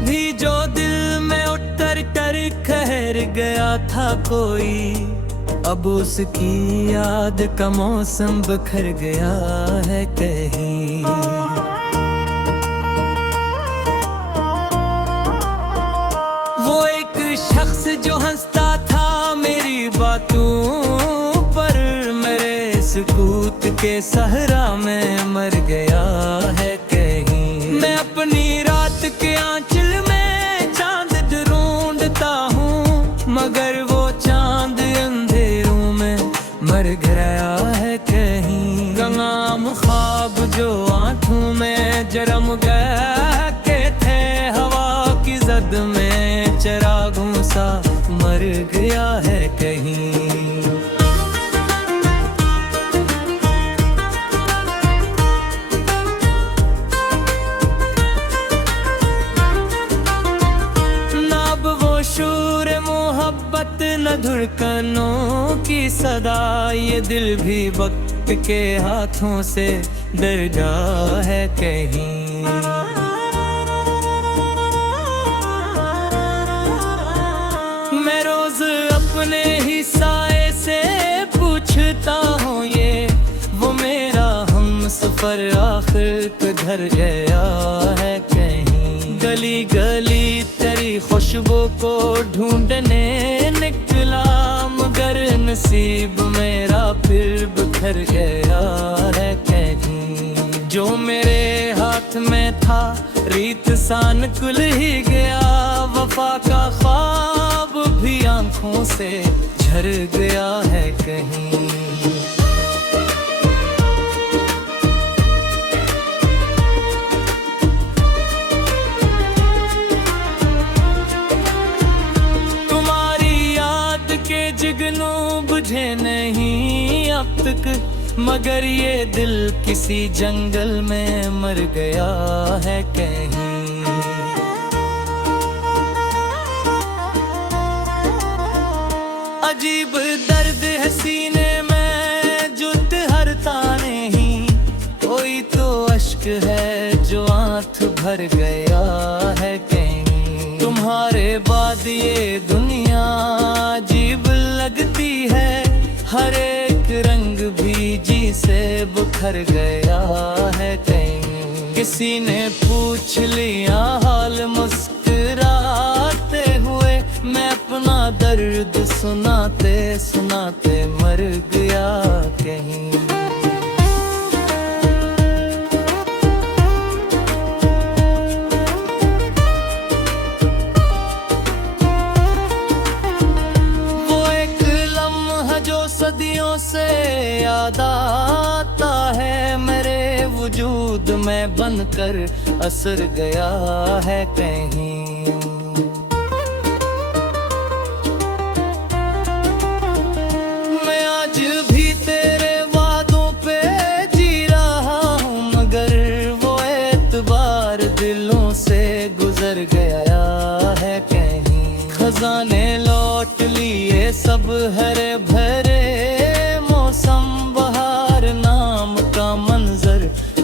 कभी जो दिल में उतर कर ठहर गया था कोई, अब उसकी याद का मौसम बिखर गया है कहीं। वो एक शख्स जो हंसता था मेरी बातों पर, मेरे सुकूत के सहरा में मर गया है कहीं। मैं अपनी रात के आंचल में चांद ढूंढता हूँ, मगर वो चांद अंधेरों में मर गया है कहीं। गंगाम ख्वाब जो आंखों में जरम गए के थे, हवा की जद में चिरागों सा मर गया है कहीं। मोहब्बत न धड़कनों की सदा, ये दिल भी वक्त के हाथों से डर जा है कहीं। मैं रोज अपने ही साए से पूछता हूँ, ये वो मेरा हमसफर आखिर किधर गया है कहीं। गली गली तेरी खुशबू को ढूंढने निकला, मगर नसीब मेरा फिर बिखर गया है कहीं। जो मेरे हाथ में था रीत सान कुल ही गया, वफा का ख्वाब भी आंखों से झर गया है कहीं। जिगनू बुझे नहीं अब तक, मगर ये दिल किसी जंगल में मर गया है कहीं। अजीब दर्द है सीने में जो ठहरता नहीं, कोई तो अश्क है जो आंख भर गया है कहीं। तुम्हारे बाद ये दुनिया अजीब लगती है, हर एक रंग भी जी से बुखर गया है कहीं। किसी ने पूछ लिया हाल मुस्कुराते हुए, मैं अपना दर्द सुनाते सुनाते मर गया कहीं। सदियों से याद आता है, मेरे वजूद में बनकर असर गया है कहीं। मैं आज भी तेरे वादों पे जी रहा हूँ, मगर वो एतबार दिलों से गुजर गया है कहीं। खजाने लौट लिए सब हरे भरे, मौसम बहार नाम का मंजर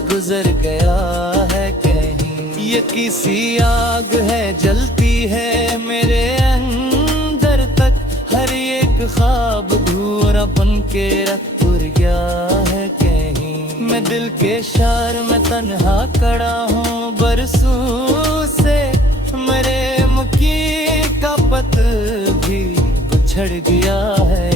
गुजर गया है कहीं। ये किसी आग है जलती है मेरे अंदर तक, हर एक ख्वाब धुआं बन के रख गया है कहीं। मैं दिल के शहर में तन्हा खड़ा हूँ बरसों से, मेरे मुकी का पत भी बिछड़ गया है।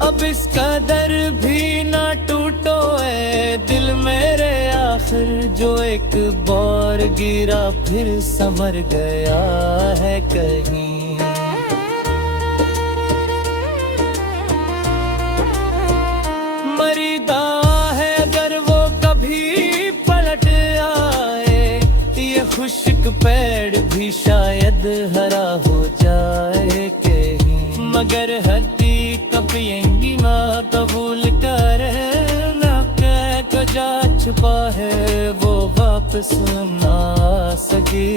अब इस कदर भी ना टूटो है दिल मेरे आखिर, जो एक बार गिरा फिर संभर गया है कहीं। मरीदा है अगर वो कभी पलट आए, ये खुश्क पेड़ भी शायद हरा हो जाए कहीं। मगर हड्डी कपियेंगी ना कबूल कर ना, कह को जा छुपा है वो वापस ना सकी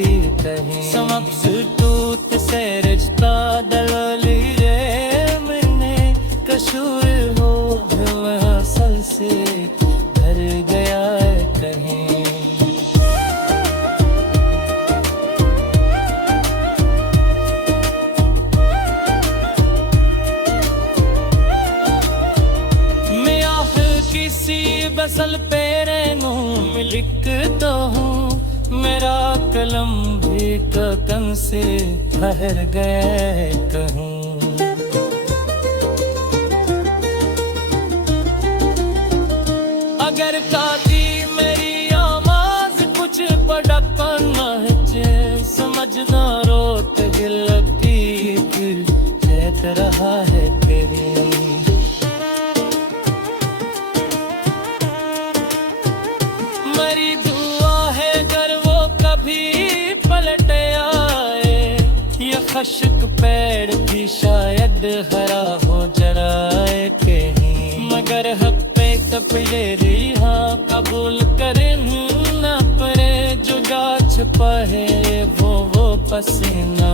कहीं। समक्ष टूट से रिश्ता दलली रे किसी बसल पेरेनू में लिखता हूँ, मेरा कलम भी ककन से ठहर गए कहीं। अगर काती मेरी आवाज कुछ बड़प्पन है, समझना रोत गिलती कहत रहा है तेरी। मेरी दुआ है अगर वो कभी पलट आए, ये खश्क पेड़ भी शायद हरा हो जराए कहीं। मगर हक पे तपले रिहा कबूल करें न परे, जो गाछ पहे वो पसीना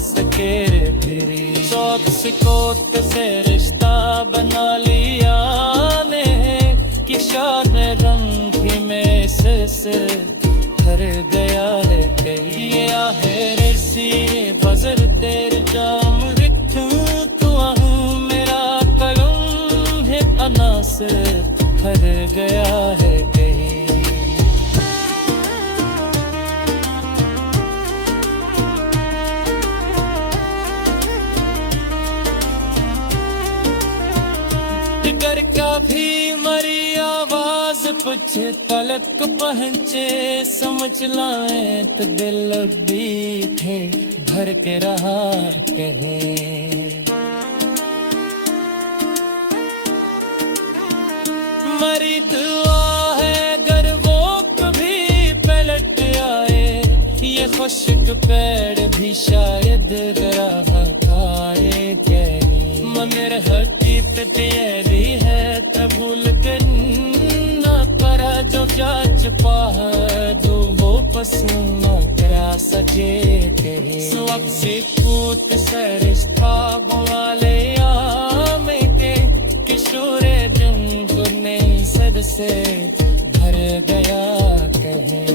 सकेरे फिरी। शौक से कोत से रिश्ता बना लिया ने, कि शान रंग ही में से भर गया है कहीं। ये आहे सी बजर तेरे जाम रिक्तू तू आहूं, मेरा कलम है अना से भर गया है कहीं। अगर कभी मरी आवाज कुछ तलक पहुँचे, समझ लाए तो दिल भी थे भर के रहा कहे। मरी दुआ है अगर वो कभी पलट आए, ये खुश्क पेड़ भी शायद गरा खाए कहीं। मगर हकीकत तेरी है कबूल करना परा, जो जाच पाह दो वो पसीना करा सके कहीं। स्वक से पूत सरिश्ता वाले आमेते, किशोर जंग ने सद से भर गया कहीं।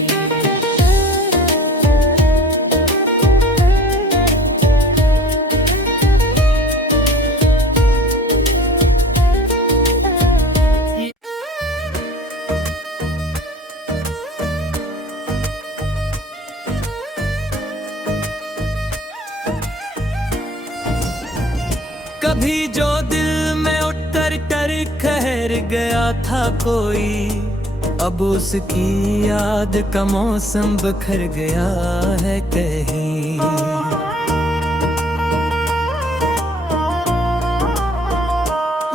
कभी जो दिल में उतर कर ठहर गया था कोई, अब उसकी याद का मौसम बखर गया है कहीं।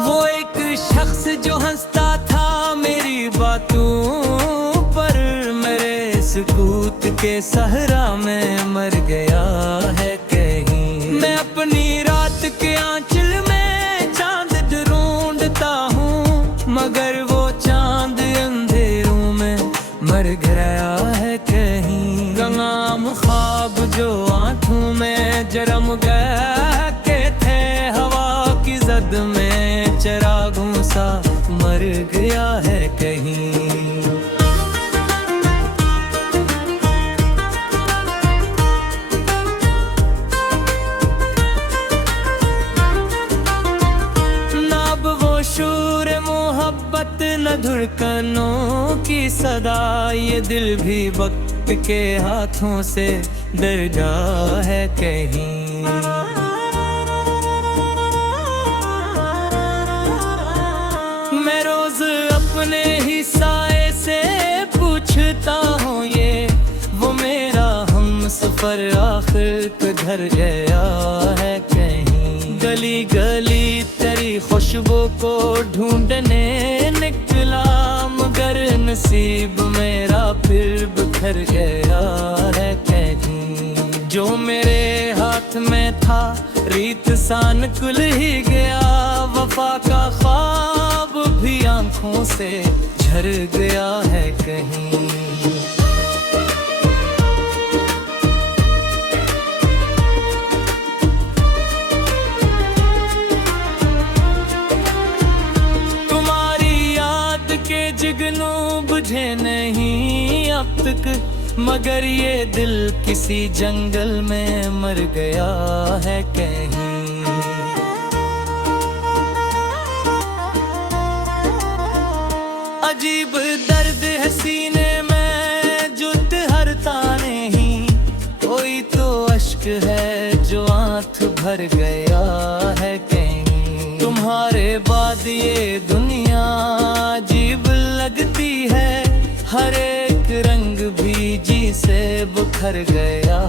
वो एक शख्स जो हंसता था मेरी बातों पर, मेरे सुकूत के सहरा में मर गया है कहीं। मैं अपनी रात के आंचल में चांद ढूंढता हूँ, मगर वो चांद अंधेरों में मर गया है कहीं। गंगाम ख्वाब जो आंखों में जरम गए के थे, हवा की जद में चिरागों सा मर गया है कहीं। न धड़कनों की सदा, ये दिल भी वक्त के हाथों से डर जा है कहीं। मैं रोज अपने ही साए से पूछता हूँ, ये वो मेरा हमसफर आखिर किधर गया है कहीं। गली गली तेरी खुशबू को ढूंढने निकला, मगर नसीब मेरा फिर बिखर गया है कहीं। जो मेरे हाथ में था रीत सान कुल ही गया, वफा का ख्वाब भी आंखों से झर गया है कहीं। जिगनू बुझे नहीं अब तक, मगर ये दिल किसी जंगल में मर गया है कहीं। अजीब दर्द है सीने में जुट हरता नहीं, कोई तो अश्क है जो आंख भर गया है कहीं। तुम्हारे बाद ये दुनिया अजीब लगती है, हर एक रंग भी जी से बुखर गया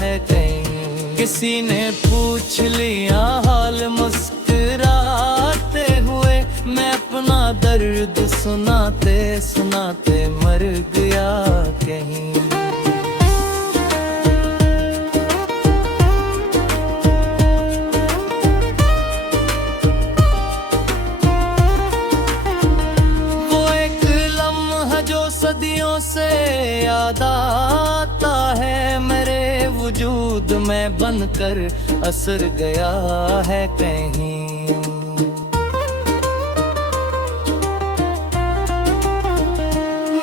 है कहीं। किसी ने पूछ लिया हाल मुस्कुराते हुए, मैं अपना दर्द सुनाते सुनाते मर गया कहीं। सदियों से याद आता है, मेरे वजूद में बनकर असर गया है कहीं।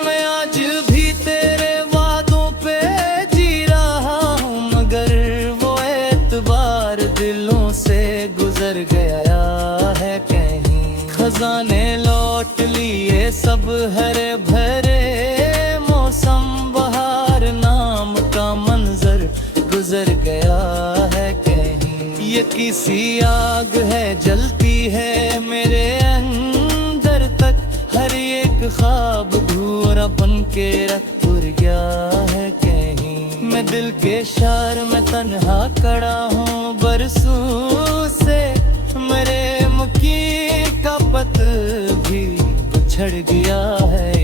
मैं आज भी तेरे वादों पे जी रहा हूँ, मगर वो एतबार दिलों से गुजर गया है कहीं। खजाने लौट लिए सब हरे भरे, गुजर गया है कहीं। ये किसी आग है जलती है मेरे अंदर तक, हर एक ख्वाब धुआं बन के रख गया है कहीं। मैं दिल के शहर में तन्हा खड़ा हूँ बरसों से, मेरे मुकीम का पत भी बिछड़ गया है।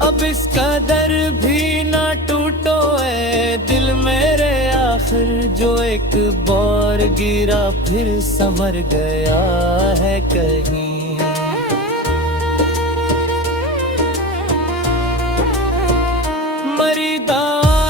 अब इस कदर भी ना टूटो है दिल मेरे आखिर, जो एक बार गिरा फिर संभर गया है कहीं। मरीदा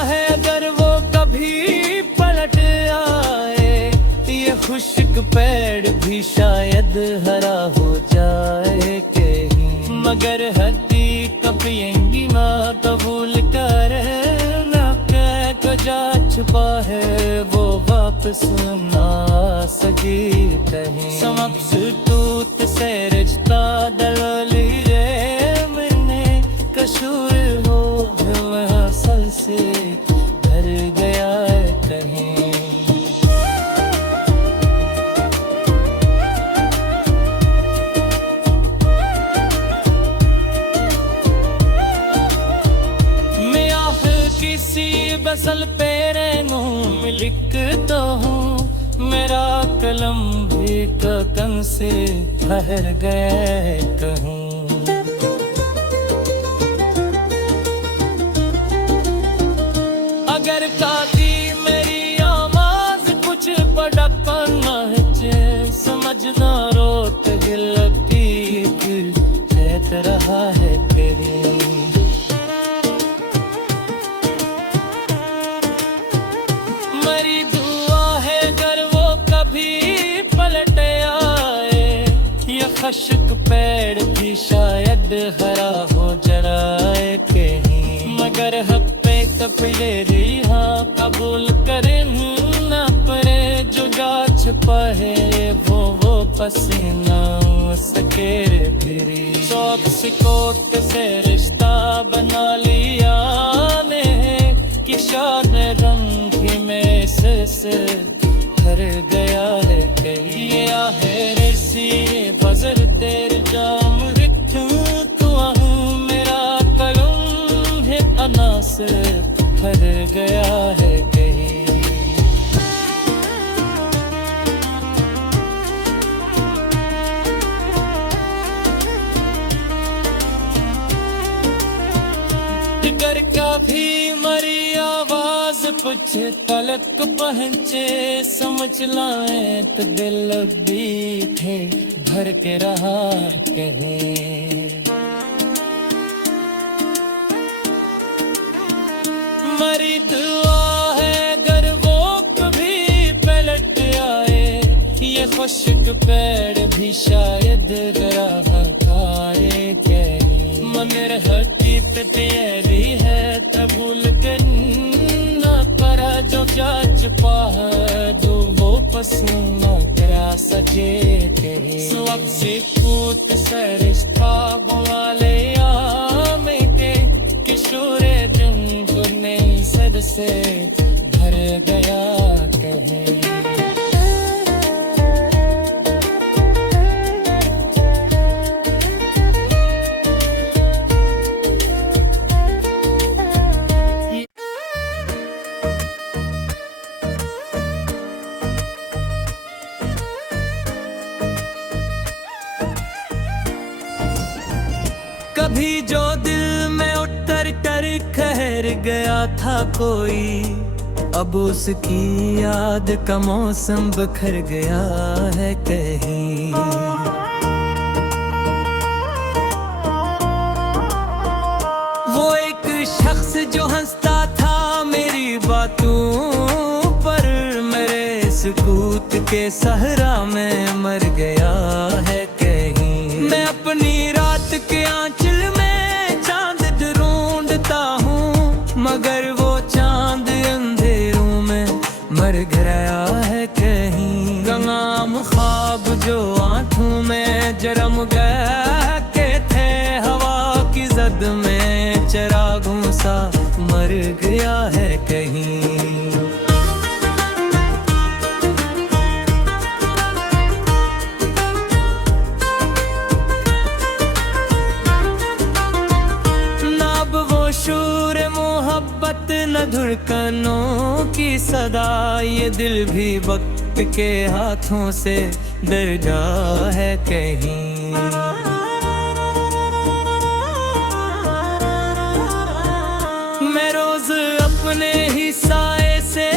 है अगर वो कभी पलट आए, ये खुश्क पेड़ भी शायद हरा हो जाए कहीं। मगर हड्डी कपियेंगी ना कबूल कर ना, कह को जा छुपा है वो वापस ना सकी कहीं। समक्ष टूट से रिश्ता दलोली रे, मैंने कसूर हो जो असल से भर गया है कहीं। किसी बसल पेरे नू लिखता हूँ, मेरा कलम भी ककन से ठहर गए कहूँ। अगर काती मेरी आवाज कुछ बड़प्पन है, समझना रोक गिलती कहत रहा है तेरी। खुश्क पेड़ भी शायद हरा हो जराए कहीं। मगर हप्पे कपिले रिहा कबूल करें ना परे, जो गाछ पाहे वो पसीना सके फिरी। शौक से कोट से रिश्ता बना लिया ने, कि शान रंग में से भर गया है कहीं। ये आहे सी बजर तेरे जाम रिठू तू आहूं, मेरा कलम है अना से भर गया है कहीं। जिगर का भी मरी आवाज पूछे तलक पहुँचे, समझ लाए तो दिल भी थे भर के रहा कहीं। मरी दुआ है अगर वो कभी पलट आए, ये खुश्क पेड़ भी शायद गरा खाए कहीं। मगर हकीकत ये भी है कबूल करनी वापस ना करा सके थे। अब से पूत सरिश्ता वाले में के किशोर दिन पुरने सद से भर गया कहे। कभी जो दिल में उतर कर ठहर गया था कोई, अब उसकी याद का मौसम बखर गया है कहीं। वो एक शख्स जो हंसता था मेरी बातों पर, मेरे सुकूत के सहरा में मर गया है कहीं। मैं अपनी रात के आंचल में चांद ढूंढता हूँ, मगर वो चांद अंधेरों में मर गया है कहीं। गंगाम ख्वाब जो आंखों में जरम गए के थे, हवा की जद में चरागों सा मर गया है कहीं। शूर मोहब्बत न धड़कनों की सदा, ये दिल भी वक्त के हाथों से डर जा है कहीं। मैं रोज अपने ही साए से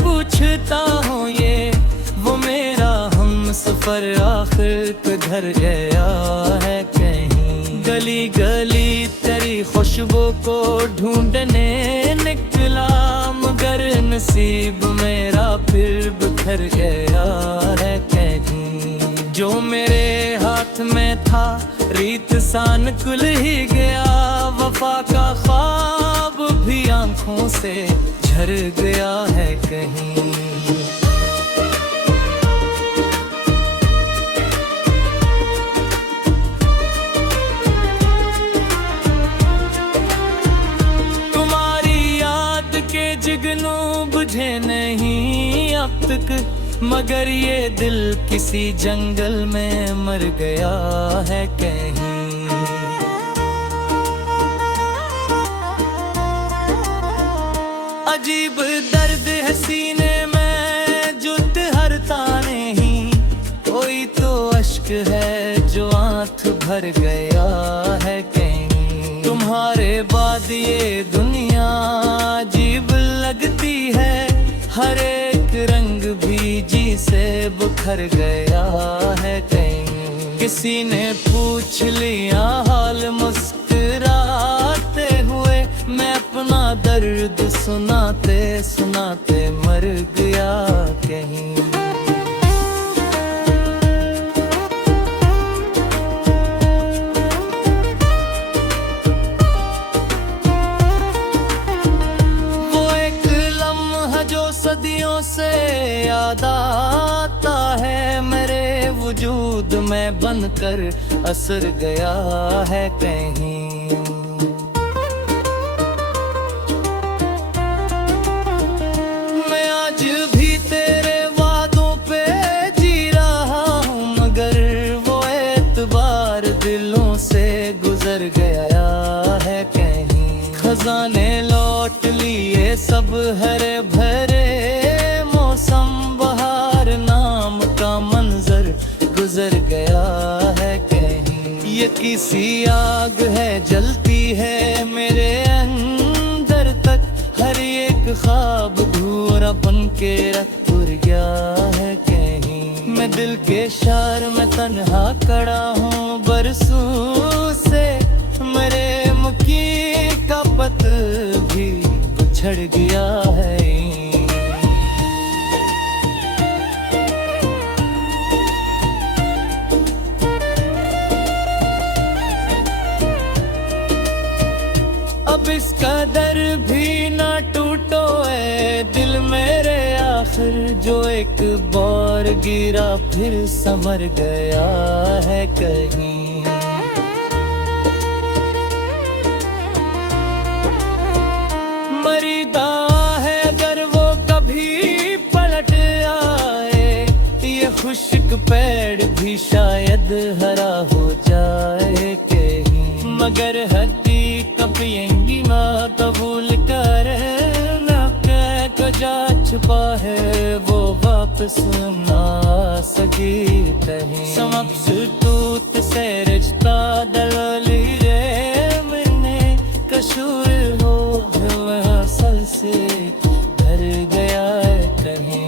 पूछता हूँ, ये वो मेरा हम सफर आखिर किधर गया है कहीं। गली गली तेरी खुशबू को ढूंढने निकला, मगर नसीब मेरा फिर बिखर गया है कहीं। जो मेरे हाथ में था रीत सान कुल ही गया, वफा का ख्वाब भी आंखों से झर गया है कहीं। जिगनू बुझे नहीं अब तक, मगर ये दिल किसी जंगल में मर गया है कहीं। अजीब दर्द है सीने में जो हरता नहीं, कोई तो अश्क है जो आंख भर गया है कहीं। तुम्हारे बाद ये दुनिया अजीब लगती है, हर एक रंग भी जी से बुखर गया है कहीं। किसी ने पूछ लिया हाल मुस्कुराते हुए, मैं अपना दर्द सुनाते सुनाते मर गया कहीं। सदियों से याद आता है, मेरे वजूद में बनकर असर गया है कहीं। मैं आज भी तेरे वादों पे जी रहा हूँ, मगर वो एतबार दिलों से गुजर गया है कहीं। खजाने लौट लिए सब हरे भरे, मौसम बहार नाम का मंजर गुजर गया है कहीं। ये किसी आग है जलती है मेरे अंदर तक, हर एक ख्वाब धूरा बन के रख गया है कहीं। मैं दिल के शहर में तन्हा खड़ा हूँ बरसों से, मेरे मुकी का पत भी बिछड़ गया है। अब इस कदर भी ना टूटो है दिल मेरे, आखिर जो एक बार गिरा फिर संभर गया है कहीं। मरीदा है अगर वो कभी पलट आए, ये खुश्क पेड़ भी शायद हरा हो जाए कहीं। मगर हड्डी कपियेंगी ना कबूल करे ना कह को जा छुपा है वो वापस ना सकी कहीं। समक्ष टूट से रिश्ता दलाली रे मैंने कसूर हो असल से भर गया है कहीं।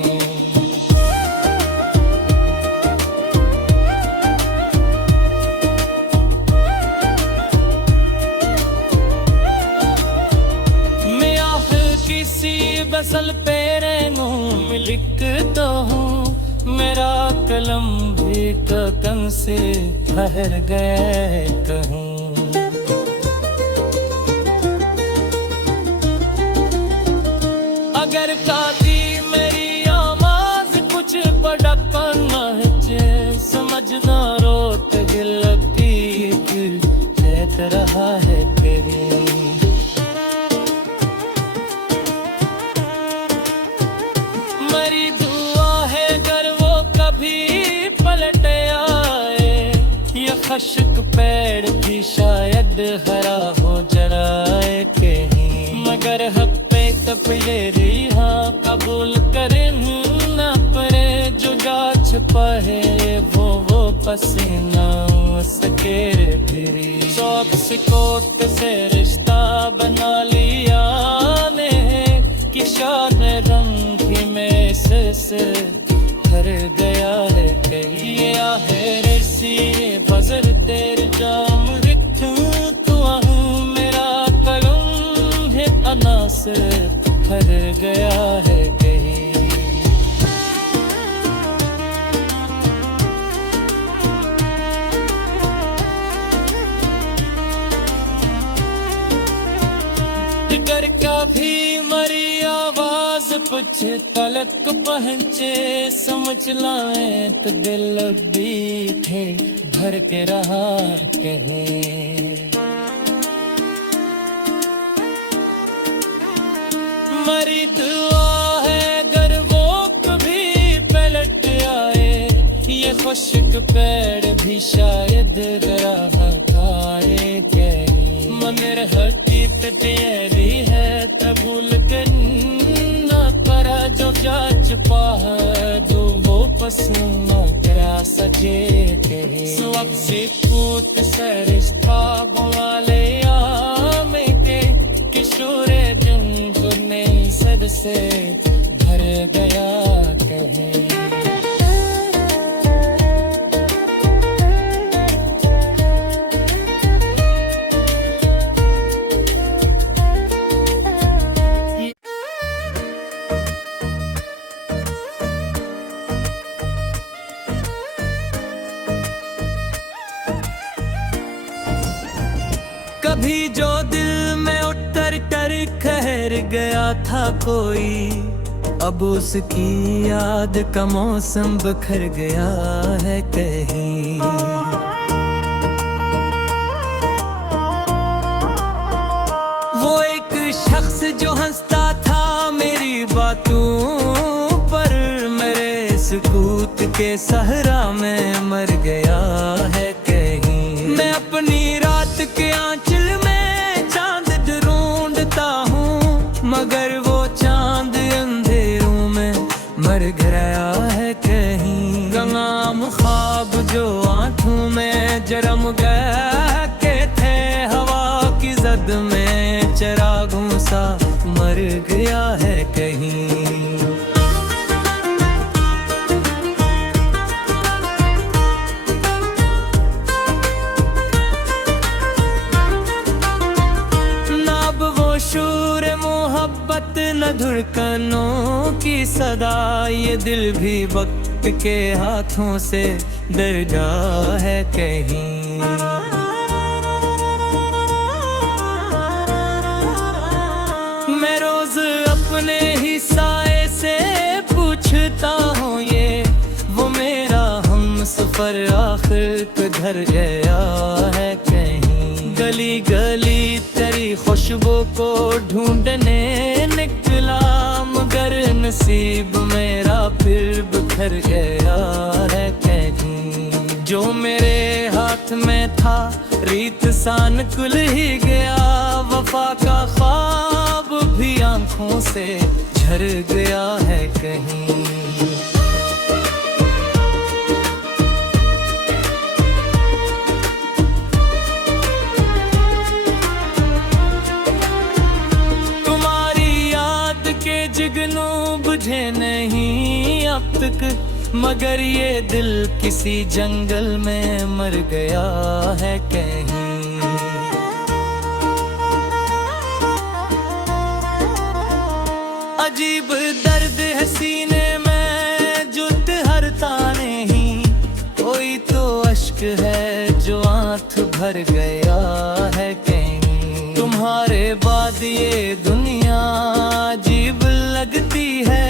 बसल पेरेनू लिखता हूँ, मेरा कलम भी ककन से ठहर गए कहूँ। अगर काती मेरी आवाज कुछ बड़ा पन्ना समझना रोत गिलती कहत रहा है कहीं। खश्क पेड़ भी शायद हरा हो जराए कहीं। मगर हक पे तपले रिहा कबूल करे ना परे जो जा छुपा है वो पसीना सके फिरी। शौक से कोट से रिश्ता बना लिया ने कि शान रंग ही में से भर गया है कहीं। ये आहे सी बजर तेरे जाम रिक्तू तू मेरा कलम है अना से भर गया है कहीं। जिगर का भी मरी आवाज पूछे तलक पहुँचे समझ लाए तो दिल बीठे भर के रहा कहीं। मरी दुआ है अगर वो कभी पलट आए, ये खुश्क पेड़ भी शायद गरा खाए कहीं। मगर हकीकत तेरी है कबूल करना करा जो जा छुपा है जो वो पसीना करा सके कहीं। वक्त से पूत से रिश्ता वाले में थे किशोर जंग ने सद से भर गया कहीं। कभी जो दिल में उतर कर ठहर गया था कोई, अब उसकी याद का मौसम बखर गया है कहीं। वो एक शख्स जो हंसता था मेरी बातों पर, मेरे सुकूत के सहरा में मर गया है कहीं। मैं अपनी रात के आंचल में चांद ढूंढता हूँ, मगर वो चांद अंधेरों में मर गया है कहीं। गंगाम ख्वाब जो आंखों में जरम गया के थे, हवा की जद में चरागों सा मर गया है कहीं। न धड़कनों की सदा, ये दिल भी वक्त के हाथों से डर जा है कहीं। मैं रोज अपने ही साए से पूछ सफर आखिर पे घर गया है कहीं। गली गली तेरी खुशबू को ढूंढने निकला, मगर नसीब मेरा फिर बिखर गया है कहीं। जो मेरे हाथ में था रीत सान कुल ही गया, वफा का ख्वाब भी आंखों से झर गया है कहीं। तुम्हारी याद के जुगनू बुझे नहीं अब तक, मगर ये दिल किसी जंगल में मर गया है कहीं। अजीब दर्द है सीने में जो ठहरता नहीं, कोई तो अश्क है जो आंख भर गया है कहीं। तुम्हारे बाद ये दुनिया अजीब लगती है,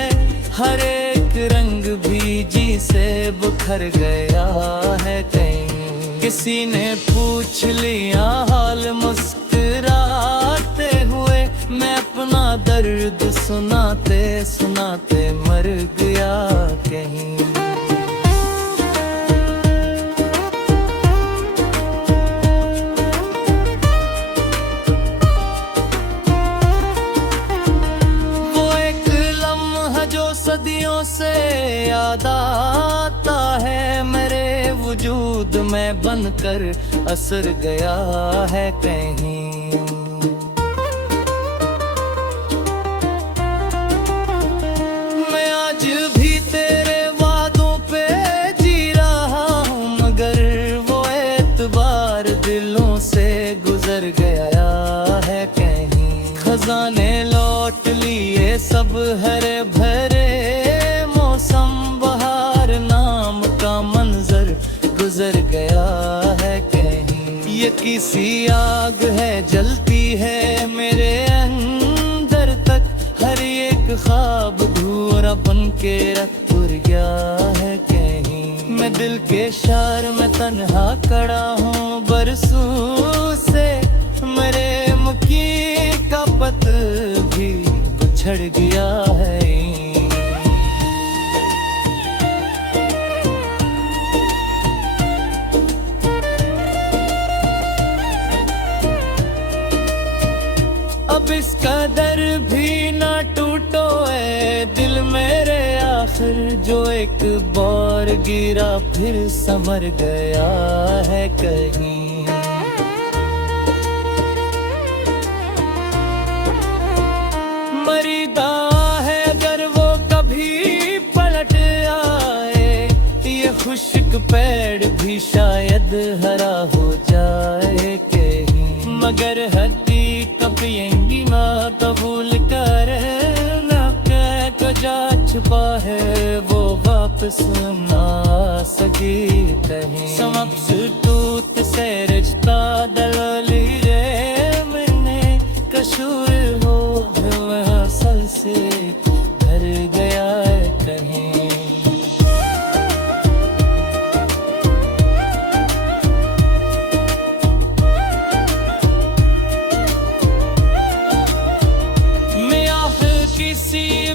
हर एक रंग भी जी से बुखर गया है कहीं। किसी ने पूछ लिया हाल मुस्कुराते हुए, मैं अपना दर्द सुनाते सुनाते मर गया कहीं। सदियों से याद आता है मेरे वजूद में बनकर असर गया है कहीं। मैं आज भी तेरे वादों पे जी रहा हूँ, मगर वो एतबार दिलों से गुजर गया है कहीं। खजाने लौट लिए सब हरे भरे, गुजर गया है कहीं। ये किसी आग है जलती है मेरे अंदर तक, हर एक ख्वाब धुआं बन के रख गया है कहीं। मैं दिल के शहर में तन्हा खड़ा हूँ बरसों से, मेरे मुकी का पत भी बिछड़ गया है। अब इस कदर भी ना टूटो है दिल मेरे आखिर, जो एक बार गिरा फिर संभर गया है कहीं। मरीदा है अगर वो कभी पलट आए, ये खुश्क पेड़ भी शायद हरा हो जाए कहीं। मगर हड्डी कपियेंगी ना कबूल कर ना कह को जा छुपा है वो वापस ना सकी कहीं। समक्ष टूट से रिश्ता दलाली रे मैंने कसूर हो वह असल से भर गया है कहीं।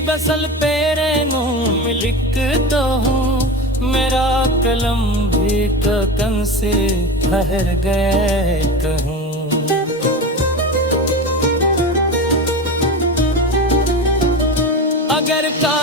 बसल पेरे नू मिलिक तो हूँ, मेरा कलम भी ककन से ठहर गए कहूँ। अगर का